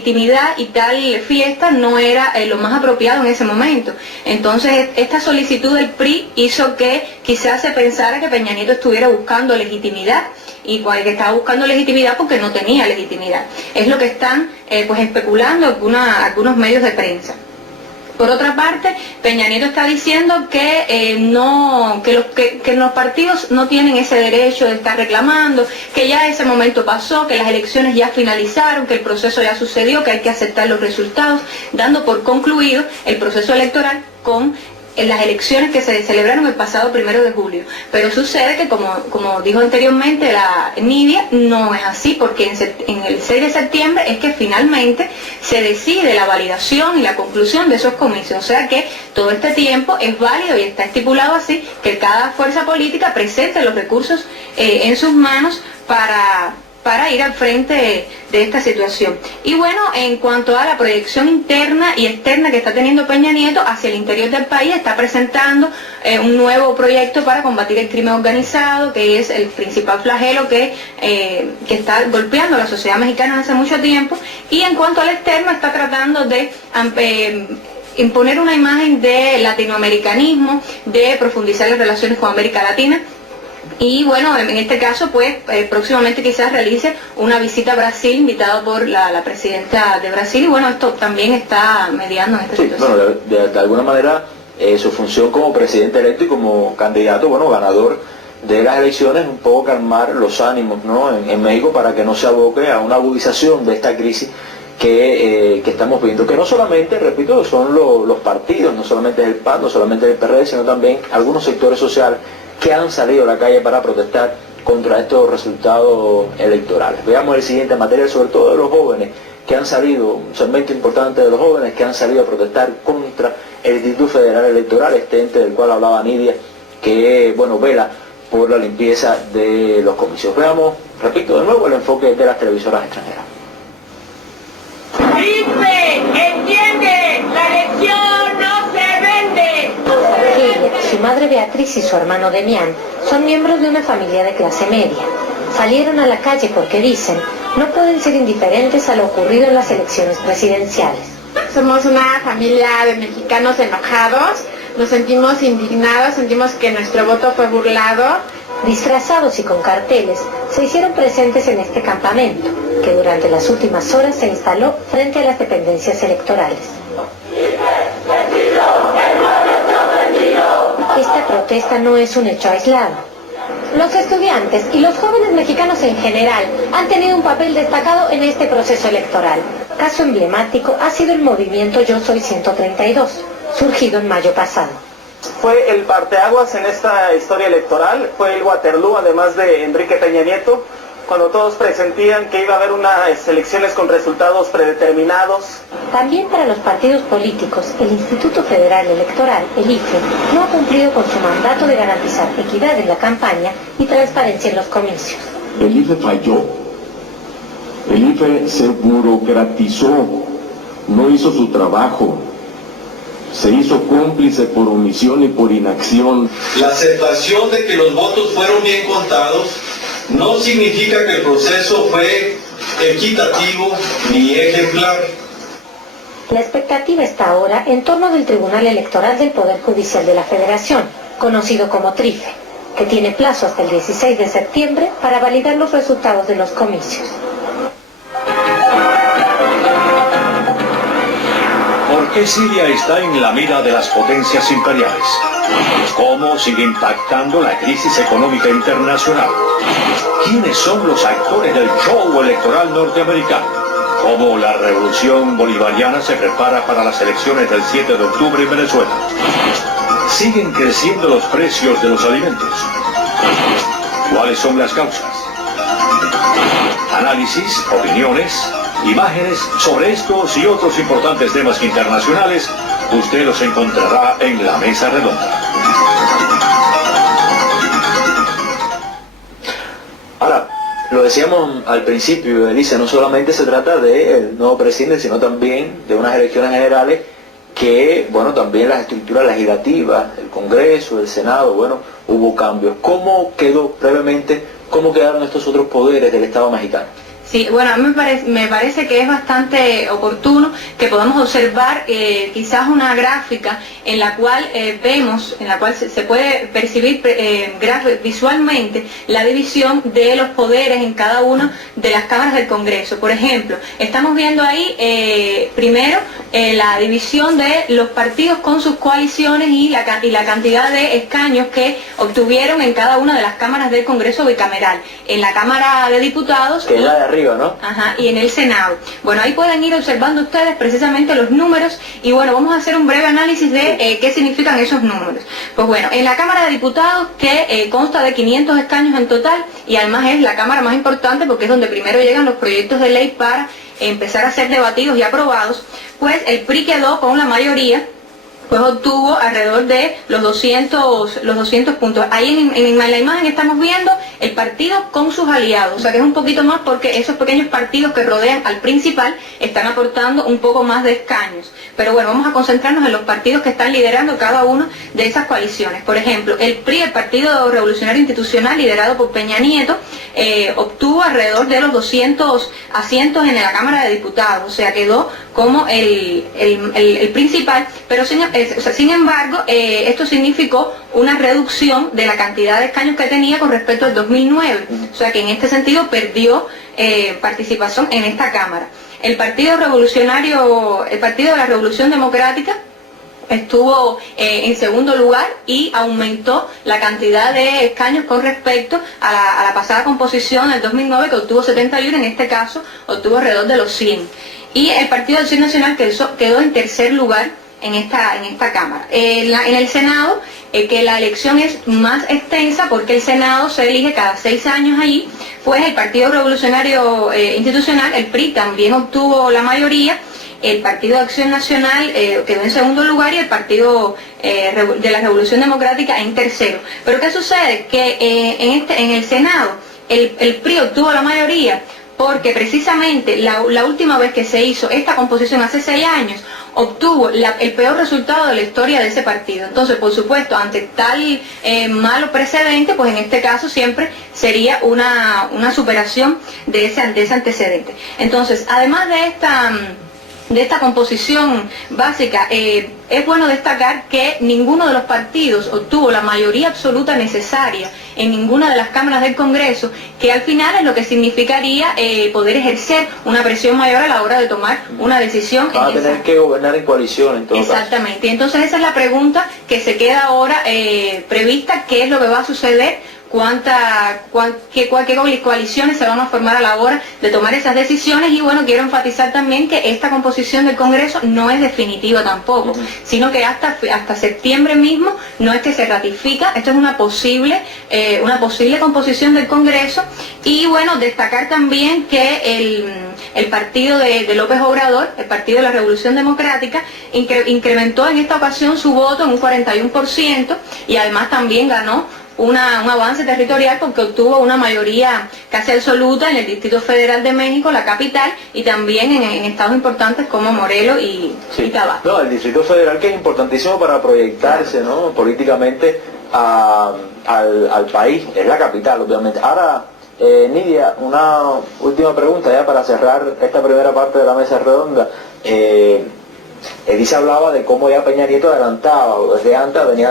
legitimidad y tal fiesta no era lo más apropiado en ese momento. Entonces esta solicitud del PRI hizo que quizás se pensara que Peña Nieto estuviera buscando legitimidad, y que estaba buscando legitimidad porque no tenía legitimidad. Es lo que están pues especulando algunos medios de prensa. Por otra parte, Peña Nieto está diciendo que los partidos no tienen ese derecho de estar reclamando, que ya ese momento pasó, que las elecciones ya finalizaron, que el proceso ya sucedió, que hay que aceptar los resultados, dando por concluido el proceso electoral con las elecciones que se celebraron el pasado 1 de julio. Pero sucede que, como dijo anteriormente la Nidia, no es así, porque en el 6 de septiembre es que finalmente se decide la validación y la conclusión de esos comicios. O sea que todo este tiempo es válido y está estipulado así, que cada fuerza política presente los recursos en sus manos para ir al frente de esta situación. Y bueno, en cuanto a la proyección interna y externa que está teniendo Peña Nieto hacia el interior del país, está presentando un nuevo proyecto para combatir el crimen organizado, que es el principal flagelo que está golpeando a la sociedad mexicana hace mucho tiempo. Y en cuanto al externo, está tratando de imponer una imagen de latinoamericanismo, de profundizar las relaciones con América Latina. Y bueno, en este caso, pues próximamente quizás realice una visita a Brasil, invitado por la presidenta de Brasil, y bueno, esto también está mediando en esta situación. Bueno, de alguna manera, su función como presidente electo y como candidato, bueno, ganador de las elecciones, un poco calmar los ánimos, ¿no?, en México, para que no se aboque a una agudización de esta crisis que estamos viendo, que no solamente, repito, son los partidos, no solamente es el PAN, no solamente es el PRD, sino también algunos sectores sociales que han salido a la calle para protestar contra estos resultados electorales. Veamos el siguiente material, sobre todo de los jóvenes que han salido, un segmento importante de los jóvenes que han salido a protestar contra el Instituto Federal Electoral, este ente del cual hablaba Nidia, que, bueno, vela por la limpieza de los comicios. Veamos, repito de nuevo, el enfoque de las televisoras extranjeras. ¡Entiende! ¡La elección no se vende! Ella, su madre Beatriz y su hermano Demián son miembros de una familia de clase media. Salieron a la calle porque dicen, no pueden ser indiferentes a lo ocurrido en las elecciones presidenciales. Somos una familia de mexicanos enojados, nos sentimos indignados, sentimos que nuestro voto fue burlado. Disfrazados y con carteles, se hicieron presentes en este campamento, que durante las últimas horas se instaló frente a las dependencias electorales. Esta protesta no es un hecho aislado. Los estudiantes y los jóvenes mexicanos en general han tenido un papel destacado en este proceso electoral. Caso emblemático ha sido el movimiento Yo Soy 132, surgido en mayo pasado. Fue el parteaguas en esta historia electoral, fue el Waterloo, además de Enrique Peña Nieto, cuando todos presentían que iba a haber unas elecciones con resultados predeterminados. También para los partidos políticos, el Instituto Federal Electoral, el IFE, no ha cumplido con su mandato de garantizar equidad en la campaña y transparencia en los comicios. El IFE falló, el IFE se burocratizó, no hizo su trabajo. Se hizo cómplice por omisión y por inacción. La aceptación de que los votos fueron bien contados no significa que el proceso fue equitativo ni ejemplar. La expectativa está ahora en torno del Tribunal Electoral del Poder Judicial de la Federación, conocido como TRIFE, que tiene plazo hasta el 16 de septiembre para validar los resultados de los comicios. ¿Por qué Siria está en la mira de las potencias imperiales? ¿Cómo sigue impactando la crisis económica internacional? ¿Quiénes son los actores del show electoral norteamericano? ¿Cómo la revolución bolivariana se prepara para las elecciones del 7 de octubre en Venezuela? ¿Siguen creciendo los precios de los alimentos? ¿Cuáles son las causas? Análisis, opiniones, imágenes sobre estos y otros importantes temas internacionales, usted los encontrará en la Mesa Redonda. Ahora, lo decíamos al principio, Elisa, no solamente se trata del nuevo presidente, sino también de unas elecciones generales que, bueno, también las estructuras legislativas, el Congreso, el Senado, bueno, hubo cambios. ¿Cómo quedó brevemente, cómo quedaron estos otros poderes del Estado mexicano? Sí, bueno, a mí me parece que es bastante oportuno que podamos observar quizás una gráfica en la cual se puede percibir visualmente la división de los poderes en cada una de las cámaras del Congreso. Por ejemplo, estamos viendo ahí primero la división de los partidos con sus coaliciones y la cantidad de escaños que obtuvieron en cada una de las cámaras del Congreso bicameral. En la Cámara de Diputados, que es la de arriba, ¿no? Ajá, y en el Senado. Bueno, ahí pueden ir observando ustedes precisamente los números y bueno, vamos a hacer un breve análisis de qué significan esos números. Pues bueno, en la Cámara de Diputados, que consta de 500 escaños en total y además es la Cámara más importante porque es donde primero llegan los proyectos de ley para empezar a ser debatidos y aprobados, pues el PRI quedó con la mayoría, pues obtuvo alrededor de los 200 puntos. Ahí en la imagen estamos viendo el partido con sus aliados, o sea que es un poquito más porque esos pequeños partidos que rodean al principal están aportando un poco más de escaños. Pero bueno, vamos a concentrarnos en los partidos que están liderando cada una de esas coaliciones. Por ejemplo, el PRI, el Partido Revolucionario Institucional, liderado por Peña Nieto, obtuvo alrededor de los 200 asientos en la Cámara de Diputados, o sea, quedó como el principal, pero sin embargo, esto significó una reducción de la cantidad de escaños que tenía con respecto al 2009, o sea que en este sentido perdió participación en esta Cámara. El Partido de la Revolución Democrática estuvo en segundo lugar y aumentó la cantidad de escaños con respecto a la pasada composición del 2009, que obtuvo 71, en este caso obtuvo alrededor de los 100. Y el Partido de Acción Nacional quedó en tercer lugar en esta Cámara. En el Senado, que la elección es más extensa porque el Senado se elige cada 6 años allí, pues el Partido Revolucionario Institucional, el PRI, también obtuvo la mayoría. El Partido de Acción Nacional quedó en segundo lugar y el Partido de la Revolución Democrática en tercero. Pero ¿qué sucede? Que en el Senado el PRI obtuvo la mayoría porque precisamente la última vez que se hizo esta composición hace 6 años, obtuvo el peor resultado de la historia de ese partido. Entonces, por supuesto, ante tal malo precedente, pues en este caso siempre sería una superación de ese antecedente. Entonces, además de esta composición básica, es bueno destacar que ninguno de los partidos obtuvo la mayoría absoluta necesaria en ninguna de las cámaras del Congreso, que al final es lo que significaría poder ejercer una presión mayor a la hora de tomar una decisión. Van a tener que gobernar en coalición en todo caso. Exactamente, y entonces esa es la pregunta que se queda ahora prevista, qué es lo que va a suceder, qué coaliciones se van a formar a la hora de tomar esas decisiones. Y bueno, quiero enfatizar también que esta composición del Congreso no es definitiva tampoco, sino que hasta septiembre mismo no es que se ratifica. Esto es una posible composición del Congreso. Y bueno, destacar también que el partido de López Obrador, el Partido de la Revolución Democrática, incrementó en esta ocasión su voto en un 41% y además también ganó un avance territorial porque obtuvo una mayoría casi absoluta en el Distrito Federal de México, la capital, y también en estados importantes como Morelos y Tabasco. No, el Distrito Federal, que es importantísimo para proyectarse, ¿no?, políticamente al país, es la capital, obviamente. Ahora, Nidia, una última pregunta ya para cerrar esta primera parte de la mesa redonda. Edith hablaba de cómo ya Peña Nieto adelantaba, o desde antes venía